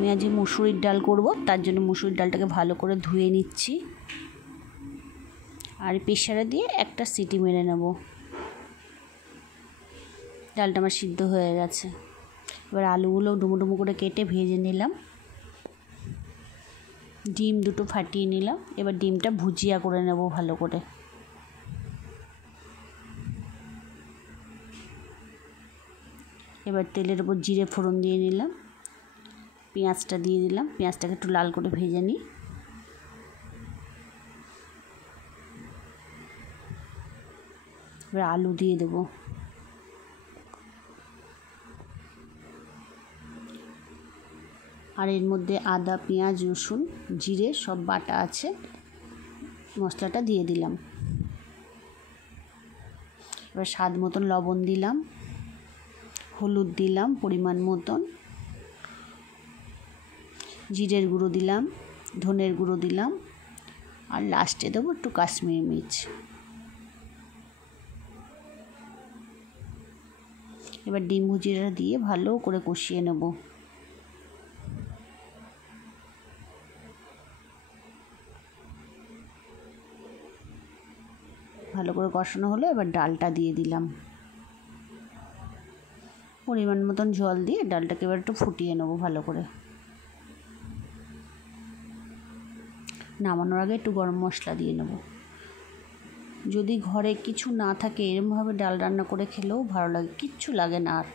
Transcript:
আমি আজ মুসুরির ডাল করব, তার জন্য মুসুরির ডালটাকে ভালো করে ধুয়ে নিচ্ছি আর প্রেসারে দিয়ে একটা সিটি মেরে নেব। ডালটা আমার সিদ্ধ হয়ে গেছে। এবার আলুগুলো ডুমো ডুমো করে কেটে ভেজে নিলাম। ডিম দুটো ফাটিয়ে নিলাম। এবার ডিমটা ভুজিয়া করে নেব ভালো করে। এবার তেলের উপর জিরে ফোড়ন দিয়ে নিলাম, পেঁয়াজটা দিয়ে দিলাম। পেঁয়াজটাকে একটু লাল করে ভেজে নিই। এবার আলু দিয়ে দেবো। আর এর মধ্যে আদা, পেঁয়াজ, রসুন, জিরে সব বাটা আছে, মশলাটা দিয়ে দিলাম। এবার স্বাদ মতন লবণ দিলাম, হলুদ দিলাম পরিমাণ মতন, জিরের গুঁড়ো দিলাম, ধনের গুঁড়ো দিলাম, আর লাস্টে দেবো একটু কাশ্মীরি মির্চ। এবার ডিম ভুজিয়াটা দিয়ে ভালো করে কষিয়ে নেব। ভালো করে কষানো হলো। এবার ডালটা দিয়ে দিলাম, পরিমাণ মতন জল দিয়ে ডালটাকে এবার একটু ফুটিয়ে নেবো ভালো করে। নামানোর আগে একটু গরম মশলা দিয়ে নেব। যদি ঘরে কিছু না থাকে এরকমভাবে ডাল রান্না করে খেলেও ভালো লাগে, কিচ্ছু লাগে না আর।